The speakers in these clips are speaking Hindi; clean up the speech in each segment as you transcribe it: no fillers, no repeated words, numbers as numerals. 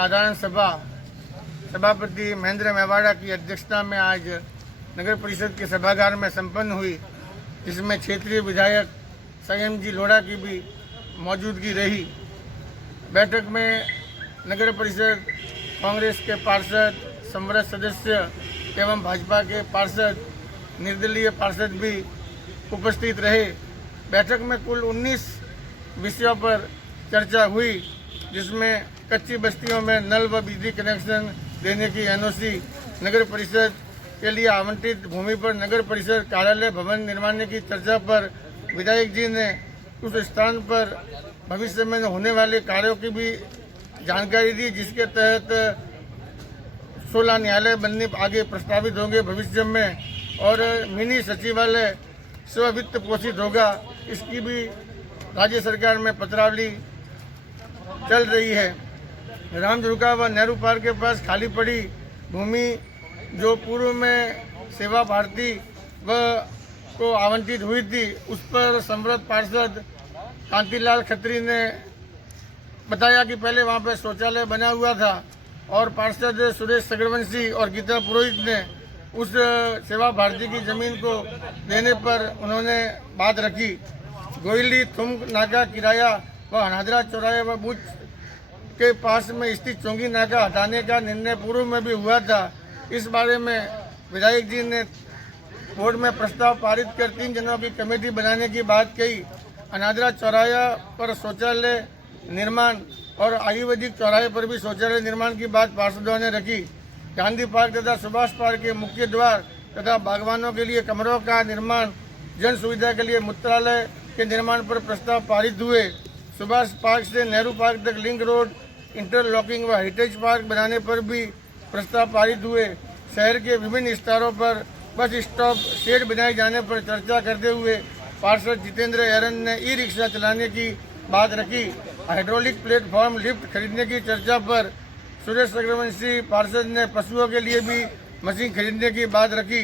साधारण सभा सभापति महेंद्र मेवाड़ा की अध्यक्षता में आज नगर परिषद के सभागार में संपन्न हुई, जिसमें क्षेत्रीय विधायक संयम जी लोढ़ा की भी मौजूदगी रही। बैठक में नगर परिषद कांग्रेस के पार्षद, समरस सदस्य एवं भाजपा के पार्षद, निर्दलीय पार्षद भी उपस्थित रहे। बैठक में कुल 19 विषयों पर चर्चा हुई, जिसमें कच्ची बस्तियों में नल व बिजली कनेक्शन देने की एनओसी, नगर परिषद के लिए आवंटित भूमि पर नगर परिषद कार्यालय भवन निर्माण की चर्चा पर विधायक जी ने उस स्थान पर भविष्य में होने वाले कार्यों की भी जानकारी दी, जिसके तहत 16 न्यायालय बनने आगे प्रस्तावित होंगे भविष्य में, और मिनी सचिवालय स्ववित्त पोषित होगा। इसकी भी राज्य सरकार में पत्रावली चल रही है। रामझुड़का व नेहरू पार्क के पास खाली पड़ी भूमि जो पूर्व में सेवा भारती व को आवंटित हुई थी, उस पर समृद्ध पार्षद कांतिलाल खत्री ने बताया कि पहले वहां पर शौचालय बना हुआ था, और पार्षद सुरेश सगरवंशी और गीता पुरोहित ने उस सेवा भारती की जमीन को देने पर उन्होंने बात रखी। गोइली थुम नाका किराया व हनादरा चौराहे व बुच के पास में स्थित चोंगी नाका हटाने का निर्णय पूर्व में भी हुआ था। इस बारे में विधायक जी ने बोर्ड में प्रस्ताव पारित कर 3 जनों की कमेटी बनाने की बात कही। अनादरा चौराहा पर शौचालय निर्माण और आयुर्वेदिक चौराहे पर भी शौचालय निर्माण की बात पार्षदों ने रखी। गांधी पार्क तथा सुभाष पार्क के मुख्य द्वार तथा बागवानों के लिए कमरों का निर्माण, जन सुविधा के लिए मूत्रालय के निर्माण पर प्रस्ताव पारित हुए। सुभाष पार्क से नेहरू पार्क तक लिंक रोड, इंटरलॉकिंग व हेरिटेज पार्क बनाने पर भी प्रस्ताव पारित हुए। शहर के विभिन्न स्थानों पर बस स्टॉप शेड बनाए जाने पर चर्चा करते हुए पार्षद जितेंद्र एरन ने ई रिक्शा चलाने की बात रखी। हाइड्रोलिक प्लेटफॉर्म लिफ्ट खरीदने की चर्चा पर सुरेश चक्रवंशी पार्षद ने पशुओं के लिए भी मशीन खरीदने की बात रखी।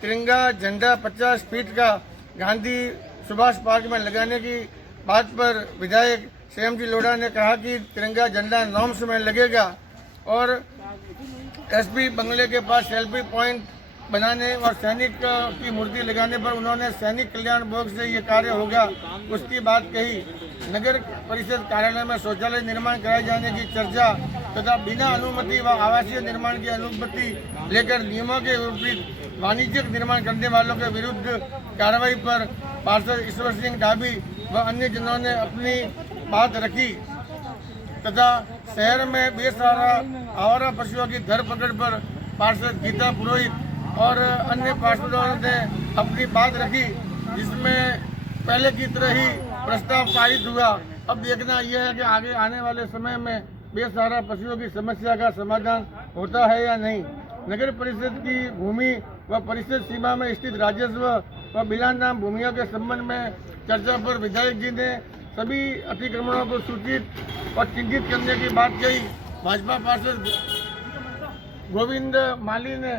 तिरंगा झंडा 50 फीट का गांधी सुभाष पार्क में लगाने की बात पर विधायक संयम जी लोढ़ा ने कहा कि तिरंगा झंडा नॉर्म्स में लगेगा, और एसपी बंगले के पास सेल्फी पॉइंट बनाने और सैनिक की मूर्ति लगाने पर उन्होंने सैनिक कल्याण बोर्ड से ये कार्य होगा उसकी बात कही। नगर परिषद कार्यालय में शौचालय निर्माण कराए जाने की चर्चा तथा बिना अनुमति व आवासीय निर्माण की अनुमति लेकर नियमों के विपरीत वाणिज्यिक निर्माण करने वालों के विरुद्ध कार्रवाई पर पार्षद ईश्वर सिंह ढाबी व अन्य जनों ने अपनी बात रखी, तथा शहर में बेसहारा आवारा पशुओं की धरपकड़ पर पार्षद गीता पुरोहित और अन्य पार्षदों ने अपनी बात रखी, जिसमें पहले की तरह ही प्रस्ताव पारित हुआ। अब देखना यह है कि आगे आने वाले समय में बेसहारा पशुओं की समस्या का समाधान होता है या नहीं। नगर परिषद की भूमि व परिषद सीमा में स्थित राजस्व व बिलान नाम भूमियों के संबंध में चर्चा पर विधायक जी ने सभी अतिक्रमणों को सूचित और चिन्हित करने की बात कही। भाजपा पार्षद गोविंद माली ने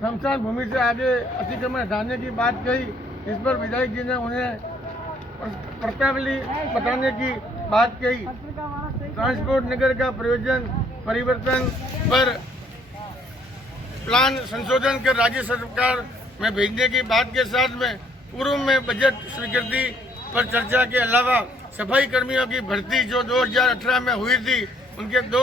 शमशान भूमि से आगे अतिक्रमण हटाने की बात कही। इस पर विधायक जी ने उन्हें प्रस्तावली बताने की बात कही। ट्रांसपोर्ट नगर का प्रयोजन परिवर्तन पर प्लान संशोधन कर राज्य सरकार में भेजने की बात के साथ में पूर्व में बजट स्वीकृति पर चर्चा के अलावा सफाई कर्मियों की भर्ती जो 2018 में हुई थी, उनके 2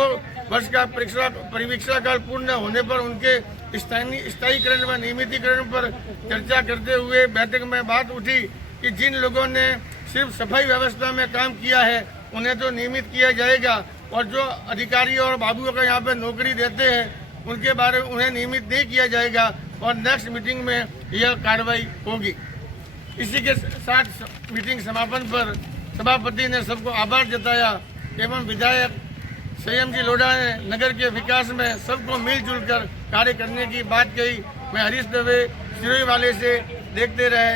वर्ष का परिवीक्षा काल पूर्ण होने पर उनके स्थायीकरण व नियमितीकरण पर चर्चा करते हुए बैठक में बात उठी कि जिन लोगों ने सिर्फ सफाई व्यवस्था में काम किया है उन्हें तो नियमित किया जाएगा, और जो अधिकारी और बाबुओं का यहाँ पे नौकरी देते हैं उनके बारे में उन्हें नियमित नहीं किया जाएगा, और नेक्स्ट मीटिंग में यह कार्रवाई होगी। इसी के साथ मीटिंग समापन पर सभापति ने सबको आभार जताया एवं विधायक संयम जी लोढ़ा ने नगर के विकास में सबको मिलजुल कर कार्य करने की बात कही। मैं हरीश दवे सिरोही वाले से, देखते रहे,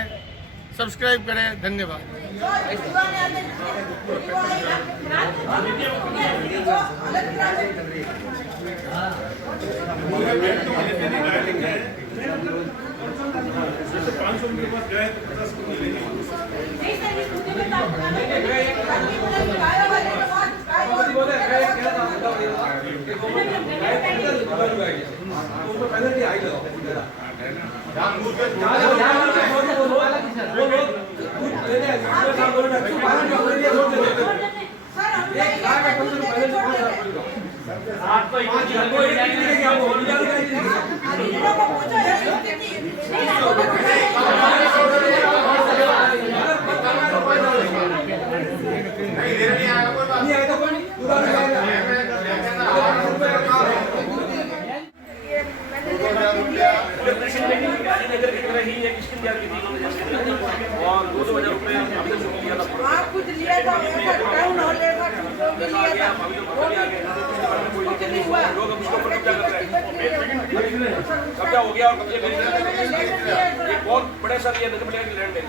सब्सक्राइब करें। धन्यवाद। आप कुछ लिया था टाउन हॉल लिया था कुछ नहीं हुआ कब्जा हो गया और कब्जे में एक बहुत बड़े सर ये नगर पालिका की लैंड है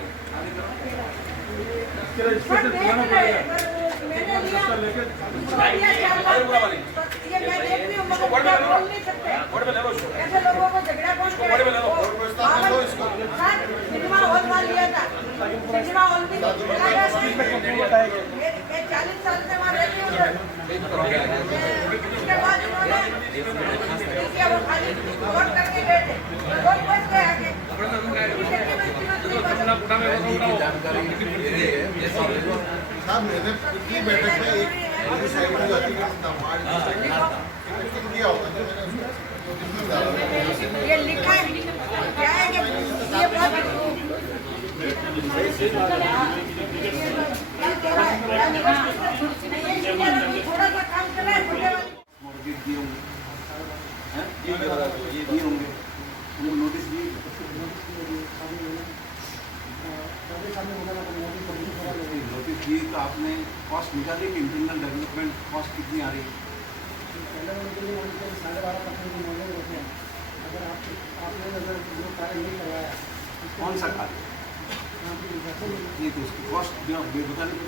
ऐसे लोगों को झगड़ा कौन सिनेमा हॉल मार लिया था सिनेमा हॉल भी 40 साल से वहाँ रहती हूँ उसके बाद उन्होंने वो खाली वोट करके गए थे वोट बच गए आगे साहब मेरे की बैठक में एक साइड में जाती है किया होगा ये लिखा है क्या है कि ये बहुत थोड़ा सा काम कर रहा है ये दिए होंगे उनको नोटिस दिए नोटिस दिए तो आपने कॉस्ट निकाली कि इंटरनल डेवलपमेंट कॉस्ट कितनी आ रही है पहले उनके लिए 12.5% की मौजूद होते हैं अगर आपने अगर जो कार्य नहीं करवाया कौन सा कार्य नहीं तो उसकी कॉस्ट बता नहीं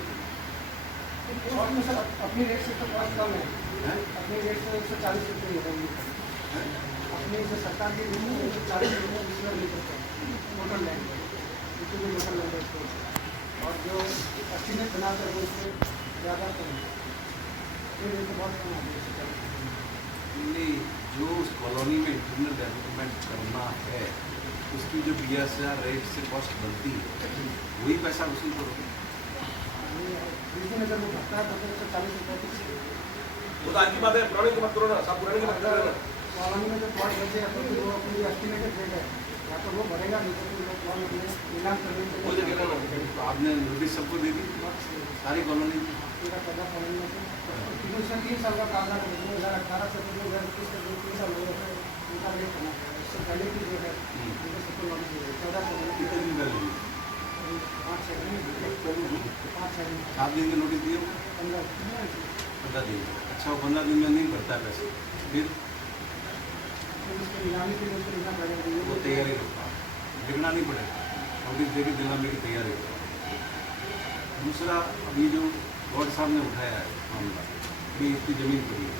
और में सर अपनी रेट से तो कॉस्ट कम है अपनी रेट से 140 रुपये होगा अपनी जो सरकार की रेट है 140 रुपये दूसरा ले सकते हैं टोटल लैंड जितनी भी लोकल लैंड है उसको और जो एस्टीमेट बनाते हैं उससे ज़्यादा कम ये रेट तो बहुत कम है नहीं जो उस कॉलोनी में इंटरनल डेवलपमेंट करना है उसकी जो BSR रेट से कॉस्ट बनती है वही पैसा वसूल करोगे अगर वो घटता है तो 140 रुपये वो तो आज की बात है पुराने की मत करो ना सब पुराने की मत करो ना कॉलोनी में जो प्लॉट बचे हैं तो फिर वो अपनी एस्टिमेटेड रेट है या तो वो बढ़ेगा नहीं तो फिर वो प्लॉट अपने नीलाम करने के वो जो कहना ना तो आपने नोटिस सबको दे दी सारी कॉलोनी में पूरा 14 कॉलोनी में से 3 साल का काम है 2018 से 2021 तक 3 साल हो गए उनका रेट करना पड़ेगा इससे पहले की जो है उनको सबको नोटिस दे 14 कॉलोनी कितने दिन पहले 5-6 दिन 7 दिन के नोटिस दिए 15 दिन अच्छा वो 15 दिन में नहीं भरता है पैसे फिर उसको नीलामी के लिए उसको लेना पड़ेगा वो तैयारी रखता बिगना नहीं पड़ेगा नोटिस दे के दिलाने की तैयारी रखता दूसरा अभी जो गौड साहब ने उठाया है मामला कि इसकी ज़मीन पड़ी है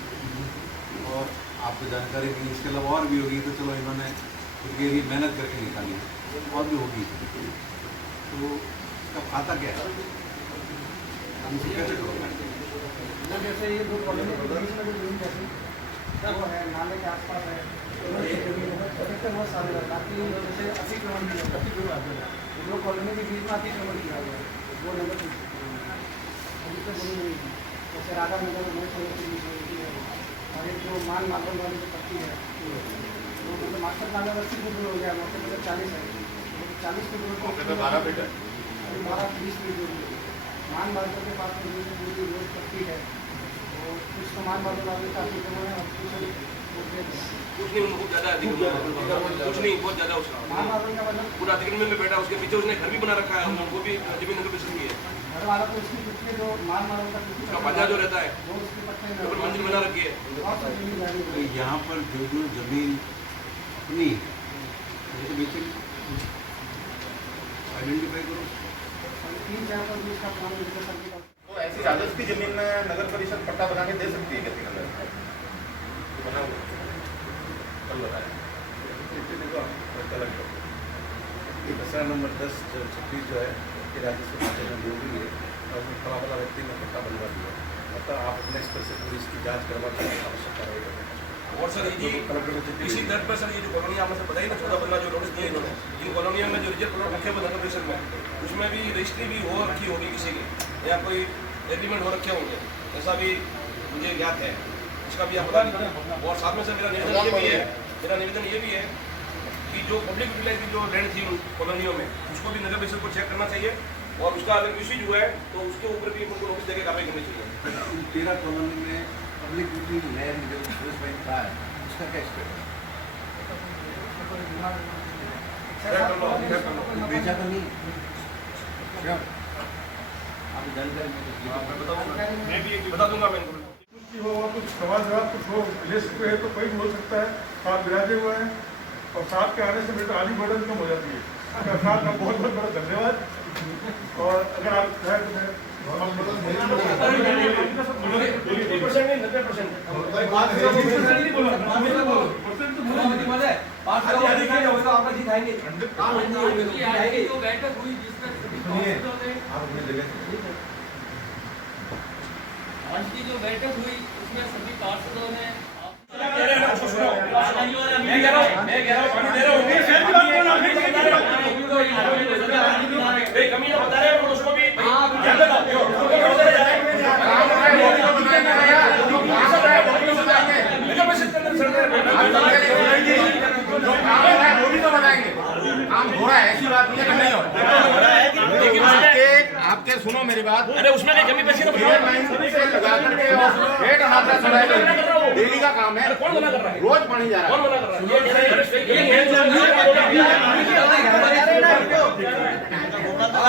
और आपको जानकारी दी इसके अलावा और भी होगी तो चलो इन्होंने उनके लिए मेहनत करके निकाली और भी होगी तो इसका खाता क्या है हम इसे कैसे करोगे जैसे ये 2 कॉलोनी के बीच में जो जमीन जैसे वो है नाले के आसपास है बहुत सारे है बाकी जैसे अतिक्रमण भी है 2 कॉलोनी के बीच में अतिक्रमण किया गया है वो नंबर अभी तक बनी नहीं है जैसे राधा नगर में बहुत के बीच में है और एक जो मान मार्बल वाली जो पट्टी है वो मतलब मास्टर प्लान 80 फुट हो गया मौके पर 40 है 40 फुट 12 फीट है 12-20 फीट मान मार्बल के पास में जो रोड पट्टी है वो कुछ तो मान मार्बल वाले का अतिक्रमण है और कुछ नहीं उनको ज़्यादा कुछ नहीं बहुत ज़्यादा उसका मान मार्बल का मतलब पूरा अतिक्रमण में बैठा उसके पीछे उसने घर भी बना रखा है उनको भी जमीन नगर परिषद की है घर वाला तो उसकी पट्टी जो मान मार्बल का उसका पंजा जो रहता है वो उसके पट्टे में ऊपर मंजिल बना रखी है बहुत सारी जमीन जा रही तो है यहाँ पर जो ज़मीन अपनी वो तो बेचेगी आइडेंटिफाई करो 3-4 पर भी उसका प्लान मिलकर सबके पास तो ऐसी राजस्व की जमीन में नगर परिषद पट्टा बना के दे सकती है क्या नगर बना हुआ कल बताया ये दसरा नंबर 10 छत्तीस जो है कि राजस्व खाते में जो भी है और उसमें फला व्यक्ति ने पट्टा बनवा दिया मतलब आप अपने स्तर से पूरी इसकी जाँच करवा कर आवश्यक कार्रवाई करना और सर ये इसी दर पर सर ये जो कॉलोनी आपने से बताई ना 14-15 जो नोटिस दिए इन्होंने, इन कॉलोनियों में जो रिजर्व प्लॉट रखे हुए नगर परिषद में, उसमें भी रजिस्ट्री भी हो रखी होगी किसी की, या कोई एग्रीमेंट हो रखे होंगे, ऐसा भी मुझे ज्ञात है, इसका भी आप बता दीजिए। और साथ में सर मेरा निवेदन ये भी है कि जो पब्लिक यूटिलाइज की जो लैंड थी उन कॉलोनियों में, उसको भी नगर परिषद को चेक करना चाहिए, और उसका अगर मिसयूज हुआ है तो उसके ऊपर भी उनको नोटिस देकर कार्रवाई करनी चाहिए। 13 कॉलोनी में पब्लिक यूटिलिटी लैंड जो सुरेश भाई था उसका क्या स्टेटस बेचा तो नहीं क्या आप जानकारी मैं भी बता दूंगा मैं इनको। कुछ हो कुछ सवाल जवाब कुछ हो लिस्ट पे है तो कोई बोल सकता है। साथ विराजे हुए हैं और साथ के आने से बेटा आधी बर्डन कम हो जाती है। साथ का बहुत बहुत बड़ा धन्यवाद। और अगर आप चाहें तो मैं आज की जो बैठक हुई उसमें सभी पार्षदों ने मैं कह रहा हूँ पानी दे रहा हूँ कमी ना बता रहे हैं उसको भी काम हो रहा है, ऐसी बात नहीं है कि नहीं हो रहा है, लेकिन आपके सुनो मेरी बात। अरे उसमें नहीं कमी पेशी लगा करके पेट मात्रा चढ़ाए डेली का काम है। कौन मना कर रहा है? रोज पानी जा रहा है। कौन मना कर रहा है?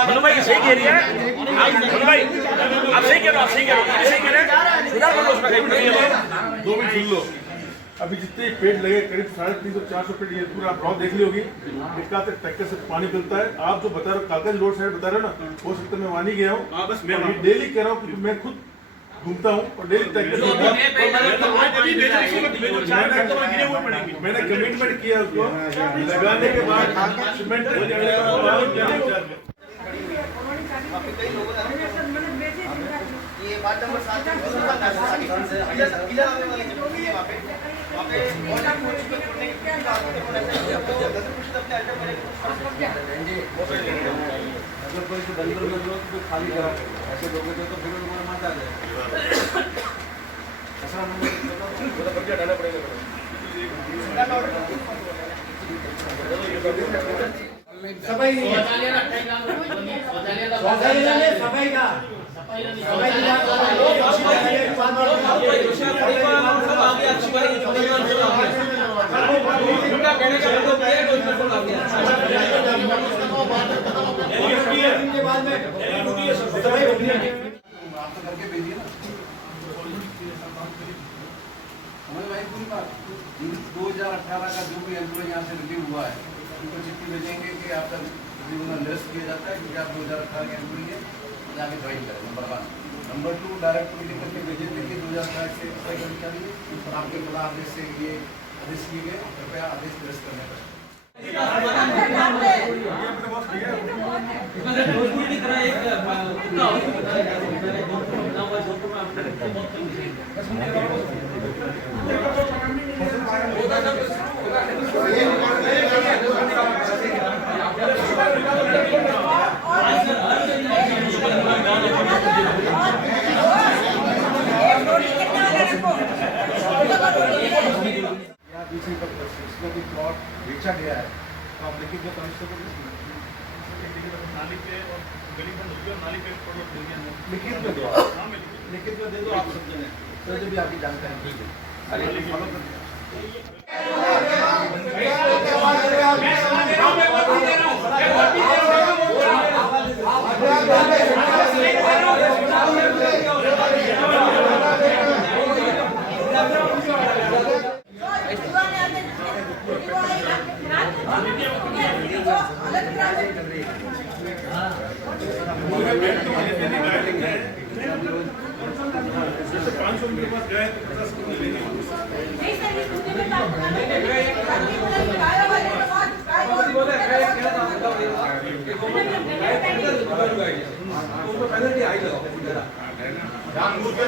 मनु भाई सही कह रही है मनु भाई, आप सही कह रहे हो, सही कह रहे हैं। सुधार करो उसमें 2 मिनट सुन लो। अभी जितने पेड़ लगे करीब 350-400 पेड़ ये पूरा ब्लॉक देख ली होगी। इसका ट्रैक्टर से पानी मिलता है। आप जो बता रहे हो कालका रोड साइड बता रहे हो ना, हो सकता है मैं वहाँ नहीं गया हूँ। बस मैं डेली कह रहा हूँ कि मैं खुद घूमता हूँ और डेली ट्रैक्टर मैंने कमिटमेंट किया उसको लगाने के बाद सीमेंट ये बात नंबर 7 अगर कोई तो दलित लोग तो खाली करा ऐसे लोग तो फिर उनको मत आ जाए ऐसा वो तो पर्चा हटाना पड़ेगा। सफाई का करके भेजिए ना समझ भाई पूरी बात। 2018 का जो भी एम्प्लॉय यहाँ से रिलीव हुआ है उनको चिट्ठी भेजेंगे कि आपका निरस्त किया जाता है क्योंकि आप 2018 के एम्प्लॉय है जाके ज्वाइन करें। नंबर 1। नंबर 2 डायरेक्ट लिख करके भेजे थे कि 2018 से कोई कर्मचारी और आपके खुला आदेश से ये आदेश किए गए, कृपया आदेश निरस्त करने का दूसरी पर इसमें भी प्लॉट बेचा गया है तो आप लिखित में कमिश्नर को नाली पे और गली बंद होगी और नाली पे लिखित में दो लिखित में दे दो आप सब जने तो जो भी आपकी जानकारी फॉलो कर जानबूझ के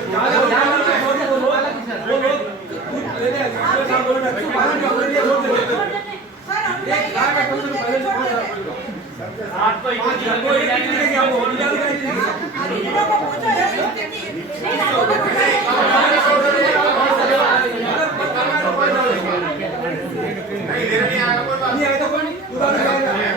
नहीं आए तो कोई नहीं, तू बाहर जाएगा।